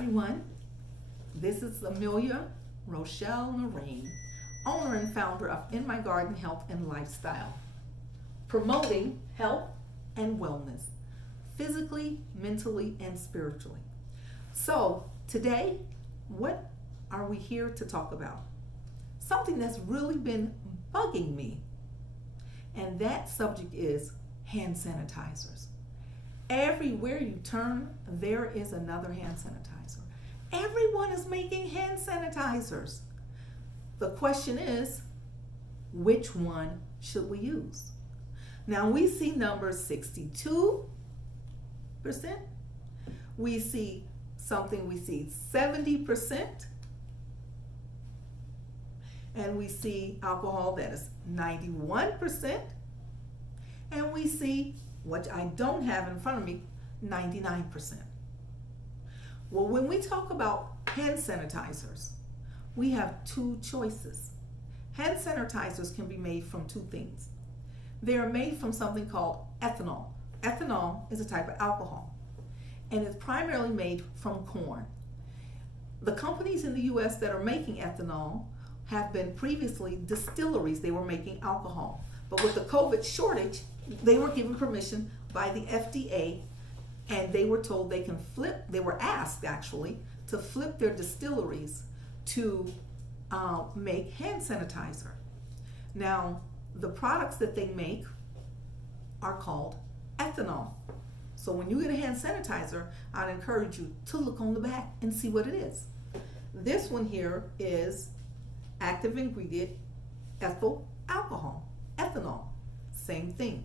everyone. This is Amelia Rochelle Lorraine, owner and founder of In My Garden Health and Lifestyle, promoting health and wellness, physically, mentally, and spiritually. So today, what are we here to talk about? Something that's really been bugging me, and that subject is hand sanitizers. Everywhere you turn, there is another hand sanitizer. Everyone is making hand sanitizers. The question is, which one should we use? Now we see numbers 62%. We see 70%. And we see alcohol that is 91%. And we see, which I don't have in front of me, 99%. Well, when we talk about hand sanitizers, we have two choices. Hand sanitizers can be made from two things. They are made from something called ethanol. Ethanol is a type of alcohol, and it's primarily made from corn. The companies in the US that are making ethanol have been previously distilleries. They were making alcohol. But with the COVID shortage, they were given permission by the FDA, and they were told they were asked actually to flip their distilleries to make hand sanitizer. Now, the products that they make are called ethanol. So when you get a hand sanitizer, I'd encourage you to look on the back and see what it is. This one here is active ingredient ethyl alcohol, ethanol, same thing.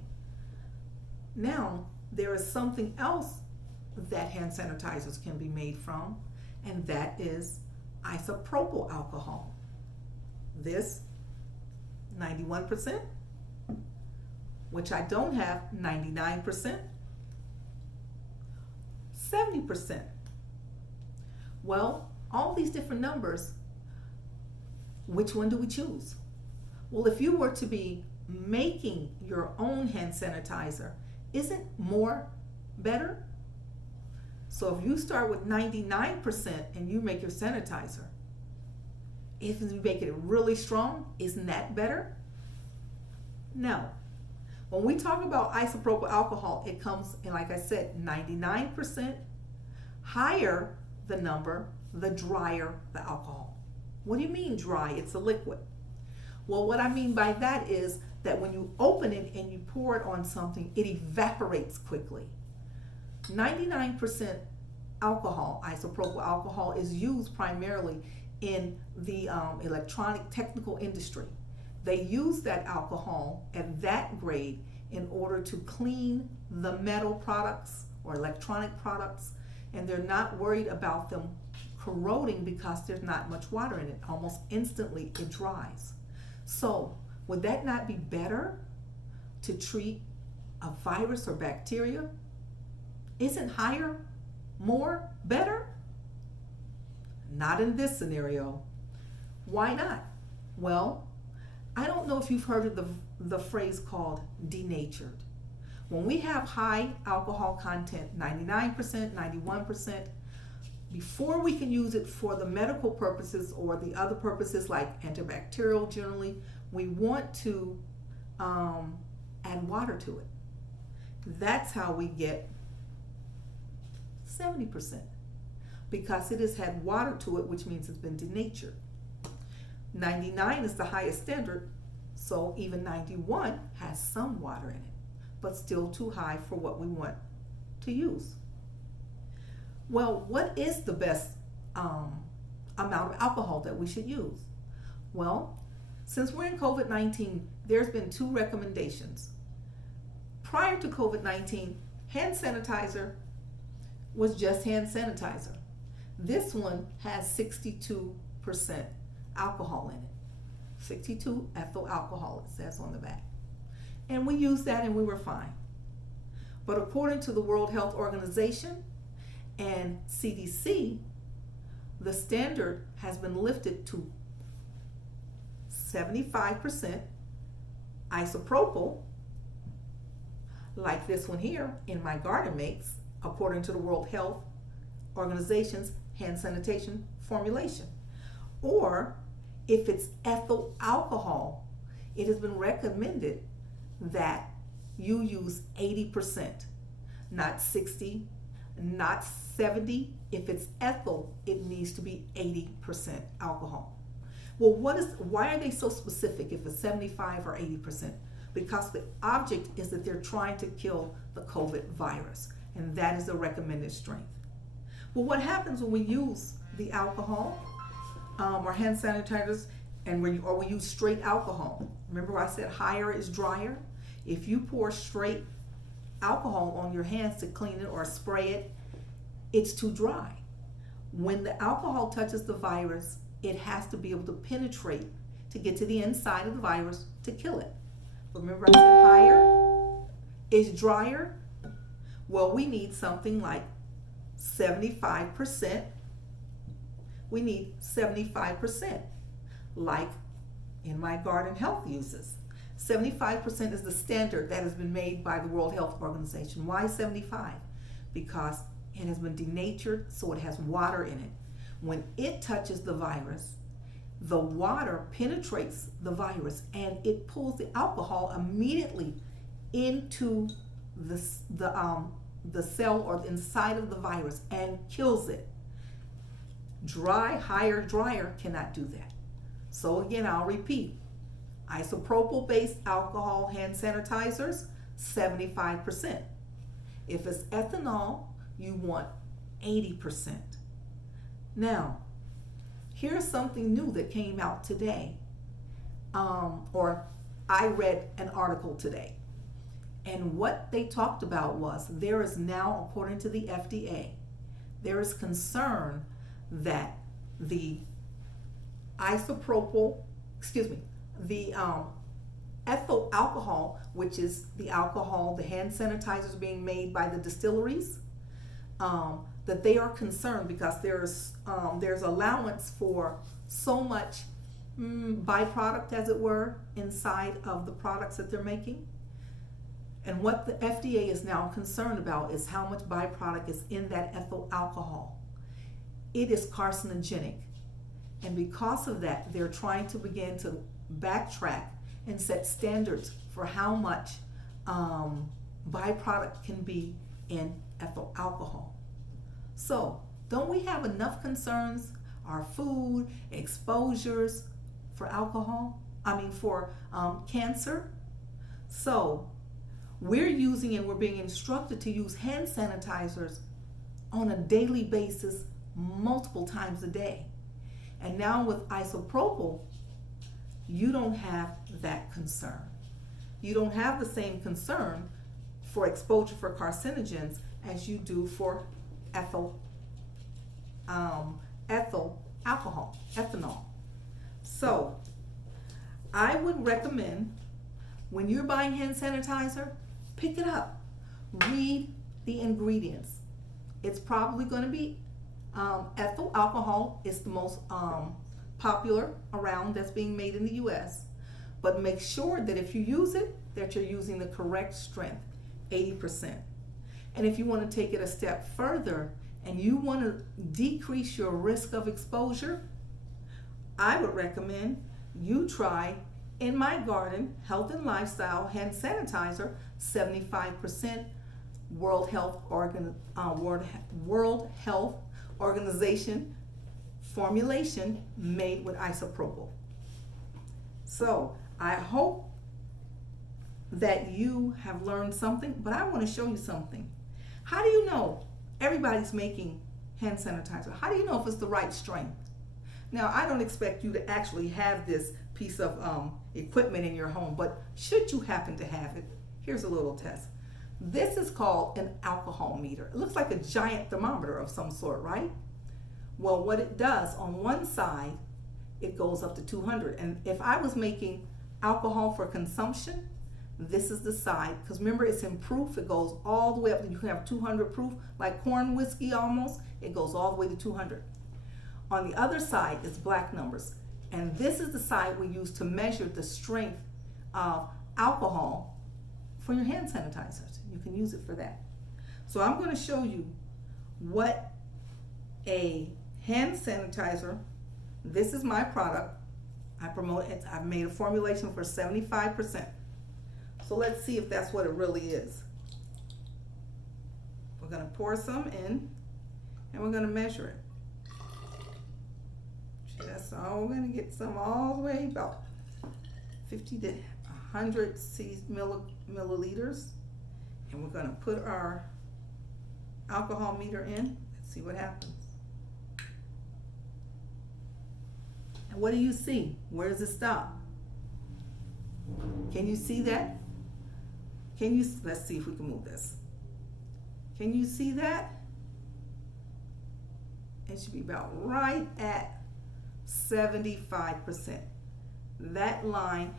Now, there is something else that hand sanitizers can be made from, and that is isopropyl alcohol. This 91%, which I don't have, 99%, 70%. Well, all these different numbers, which one do we choose? Well, if you were to be making your own hand sanitizer, isn't more better? So if you start with 99% and you make your sanitizer, if you make it really strong, isn't that better? No. When we talk about isopropyl alcohol, it comes in, like I said, 99%. Higher the number, the drier the alcohol. What do you mean dry? It's a liquid. Well, what I mean by that is that when you open it and you pour it on something, it evaporates quickly. 99% alcohol, isopropyl alcohol, is used primarily in the electronic technical industry. They use that alcohol at that grade in order to clean the metal products or electronic products, and they're not worried about them corroding because there's not much water in it. Almost instantly it dries. So would that not be better to treat a virus or bacteria? Isn't higher more better? Not in this scenario. Why not? Well, I don't know if you've heard of the phrase called denatured. When we have high alcohol content, 99%, 91%, before we can use it for the medical purposes or the other purposes like antibacterial generally, we want to add water to it. That's how we get 70%, because it has had water to it, which means it's been denatured. 99 is the highest standard, so even 91 has some water in it, but still too high for what we want to use. Well, what is the best amount of alcohol that we should use? Well, since we're in COVID-19, there's been two recommendations. Prior to COVID-19, hand sanitizer was just hand sanitizer. This one has 62% alcohol in it. 62 ethyl alcohol, it says on the back. And we used that and we were fine. But according to the World Health Organization and CDC, the standard has been lifted to 75% isopropyl, like this one here, In My Garden makes, according to the World Health Organization's hand sanitation formulation. Or if it's ethyl alcohol, it has been recommended that you use 80%, not 60, not 70. If it's ethyl, it needs to be 80% alcohol. Well, why are they so specific if it's 75 or 80%? Because the object is that they're trying to kill the COVID virus, and that is the recommended strength. Well, what happens when we use the alcohol or hand sanitizers, and we use straight alcohol? Remember I said higher is drier? If you pour straight alcohol on your hands to clean it or spray it, it's too dry. When the alcohol touches the virus, it has to be able to penetrate to get to the inside of the virus to kill it. Remember I said higher is drier? Well, we need something like 75%. We need 75%, like in my garden health uses. 75% is the standard that has been made by the World Health Organization. Why 75? Because it has been denatured, so it has water in it. When it touches the virus, the water penetrates the virus and it pulls the alcohol immediately into the cell or inside of the virus and kills it. Dry, higher, drier cannot do that. So again, I'll repeat. Isopropyl-based alcohol hand sanitizers, 75%. If it's ethanol, you want 80%. Now, here's something new that came out today, or I read an article today. And what they talked about was there is now, according to the FDA, there is concern that the ethyl alcohol, which is the alcohol, the hand sanitizers being made by the distilleries, that they are concerned because there's allowance for so much byproduct, as it were, inside of the products that they're making. And what the FDA is now concerned about is how much byproduct is in that ethyl alcohol. It is carcinogenic. And because of that, they're trying to begin to backtrack and set standards for how much byproduct can be in ethyl alcohol. So, don't we have enough concerns, our food, exposures for cancer? So, we're using and we're being instructed to use hand sanitizers on a daily basis, multiple times a day. And now with isopropyl, you don't have that concern. You don't have the same concern for exposure for carcinogens as you do for ethyl alcohol, ethanol. So I would recommend when you're buying hand sanitizer, pick it up, read the ingredients. It's probably going to be ethyl alcohol is the most popular around that's being made in the US, but make sure that if you use it, that you're using the correct strength, 80%. And if you want to take it a step further and you want to decrease your risk of exposure, I would recommend you try In My Garden Health and Lifestyle Hand Sanitizer, 75% World Health Organization formulation made with isopropyl. So I hope that you have learned something, but I want to show you something. How do you know everybody's making hand sanitizer? How do you know if it's the right strength? Now, I don't expect you to actually have this piece of equipment in your home, but should you happen to have it, here's a little test. This is called an alcohol meter. It looks like a giant thermometer of some sort, right? Well, what it does, on one side, it goes up to 200. And if I was making alcohol for consumption, this is the side, because remember it's in proof, it goes all the way up, you can have 200 proof, like corn whiskey almost, it goes all the way to 200. On the other side is black numbers, and this is the side we use to measure the strength of alcohol for your hand sanitizers. You can use it for that. So I'm going to show you what a Hand Sanitizer. This is my product. I promote it. I've made a formulation for 75%. So let's see if that's what it really is. We're going to pour some in and we're going to measure it. Just so we're going to get some all the way about 50 to 100 milliliters. And we're going to put our alcohol meter in. Let's see what happens. And what do you see? Where does it stop? Can you see that? Let's see if we can move this. Can you see that? It should be about right at 75%. That line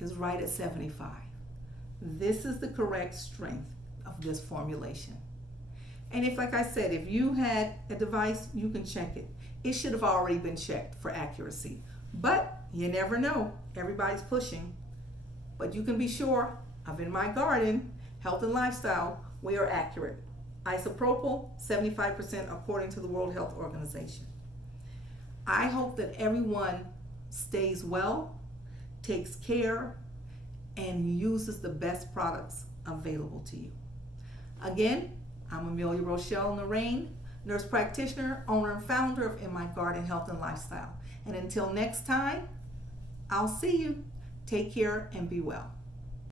is right at 75. This is the correct strength of this formulation. And if, like I said, if you had a device, you can check it. It should have already been checked for accuracy. But you never know. Everybody's pushing. But you can be sure of in my garden, health and lifestyle, we are accurate. Isopropyl, 75% according to the World Health Organization. I hope that everyone stays well, takes care, and uses the best products available to you. Again, I'm Amelia Rochelle Narain, nurse practitioner, owner and founder of In My Garden Health and Lifestyle. And until next time, I'll see you. Take care and be well.